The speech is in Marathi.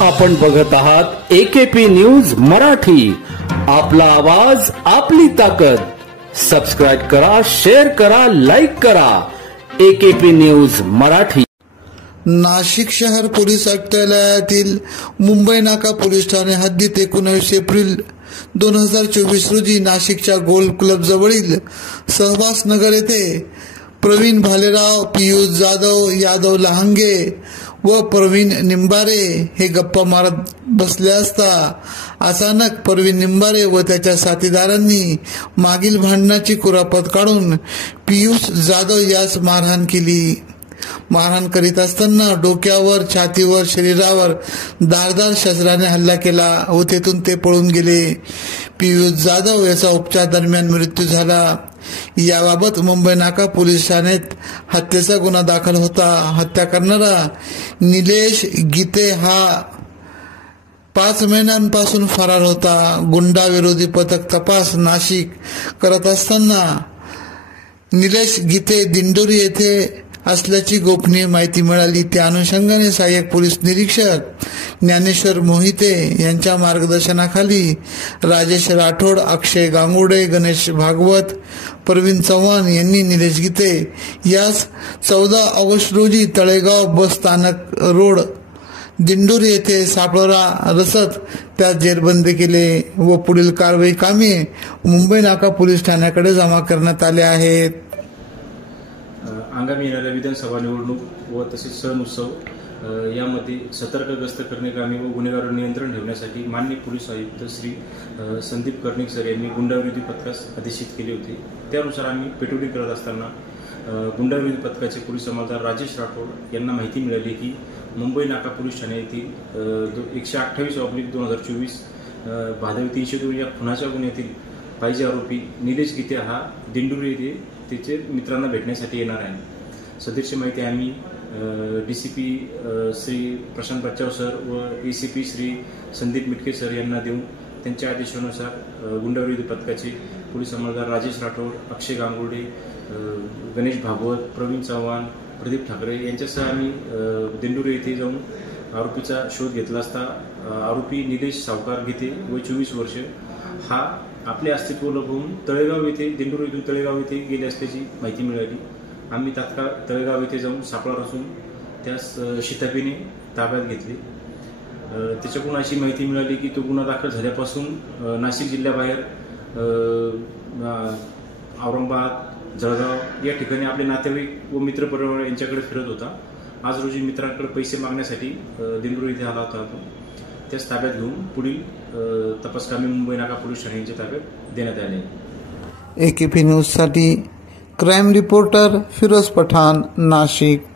आपण बघत आहात AKP न्यूज मराठी, आपला आवाज आपली ताकद। सबस्क्राइब करा, शेअर करा, लाईक करा। AKP news Marathi. नाशिक शहर पोलीस आयुक्तालयातील मुंबई नाका पोलीस ठाणे हद्दीत 19 एप्रिल 2024 रोजी नाशिकच्या गोल क्लब जवळील सहवास नगर येथे प्रवीण भालेराव, पियुष जाधव, यादव लहांगे व प्रवीण निंबारे हे गप्पा मारत बसले असता अचानक प्रवीण निंबारे व त्याच्या साथीदारांनी मागील भांडणाची कुरापत काढून पियुष जाधव यास मारहाण केली। मारहाण करीत असताना डोक्यावर, छातीवर, शरीरावर धारदार शस्त्राने हल्ला केला व तेथून ते पळून गेले। पियुष जाधव याचा उपचार दरम्यान मृत्यू झाला। याबाबत मुंबई नाका पोलीस ठाण्यात हत्येचा गुन्हा दाखल होता। हत्या करणारा निलेश गीते हा 5 महिन्यांपासून फरार होता। गुंडा विरोधी पथक तपास नाशिक करत असताना निलेश गीते दिंडोरी येथे असल्याची गोपनीय माहिती मिळाली। त्या अनुषंगाने सहाय्यक पोलीस निरीक्षक ज्ञानेश्वर मोहिते यांच्या मार्गदर्शनाखाली राजेश राठोड, अक्षय गांगुर्डे, गणेश भागवत, प्रवीण चव्हाण यांनी निलेश गीते यास 14 ऑगस्ट रोजी तळेगाव बस स्थानक रोड दिंडोरी येथे सापळा रचत त्यात जेरबंद केले व पुढील कारवाई कामे मुंबई नाका पोलीस ठाण्याकडे जमा करण्यात आले आहेत। आगामी येणाऱ्या विधानसभा निवडणूक व तसेच सण उत्सव यामध्ये सतर्क गस्त करणे कामी व गुन्हेगार नियंत्रण ठेवण्यासाठी माननीय पोलीस आयुक्त श्री संदीप कर्णिक सर यांनी गुंडाविरोधी पथकास आदेशित केले होते। त्यानुसार आम्ही पेट्रोलिंग करत असताना गुंडाविरोधी पथकाचे पोलीस अंमलदार राजेश राठोड यांना माहिती मिळाली की मुंबई नाका पोलीस ठाणे येथील 128/2024 भादवी 302 या खुनाच्या गुन्ह्यातील पाहिजे आरोपी निलेश गीते हा दिंडोरी येथे त्याचे मित्रांना भेटण्यासाठी येणार आहे। सदरची माहिती आम्ही DCP श्री प्रशांत बच्चाव सर व ACP श्री संदीप मिटके सर यांना देऊन त्यांच्या आदेशानुसार गुंडाविरोधी पथकाचे पोलीस अंमलदार राजेश राठोड, अक्षय गांगुर्डे, गणेश भागवत, प्रवीण चव्हाण, प्रदीप ठाकरे यांच्यासह आम्ही दिंडोरी येथे जाऊन आरोपीचा शोध घेतला असता आरोपी निलेश सावकार गीते व 24 वर्ष हा आपले अस्तित्व लपवून तळेगाव येथे दिंडोरी येथून तळेगाव येथे गेले असल्याची माहिती मिळाली। आम्ही तात्काळ तळेगाव येथे जाऊन सापळा रचून त्यास शिताफीने ताब्यात घेतले। त्याच्याकडून अशी माहिती मिळाली की तो गुन्हा दाखल झाल्यापासून नाशिक जिल्ह्याबाहेर औरंगाबाद, जळगाव या ठिकाणी आपले नातेवाईक व मित्रपरिवार यांच्याकडे फिरत होता। आज रोजी मित्रांकडे पैसे मागण्यासाठी दिंडोरी येथे आला होता। त्यास ताब्यात घेऊन पुढील तपासकामी मुंबई नाका पोलीस ठाणे यांच्या ताब्यात देण्यात आले। AKP न्यूज साठी क्राईम रिपोर्टर फिरोज पठाण, नाशिक।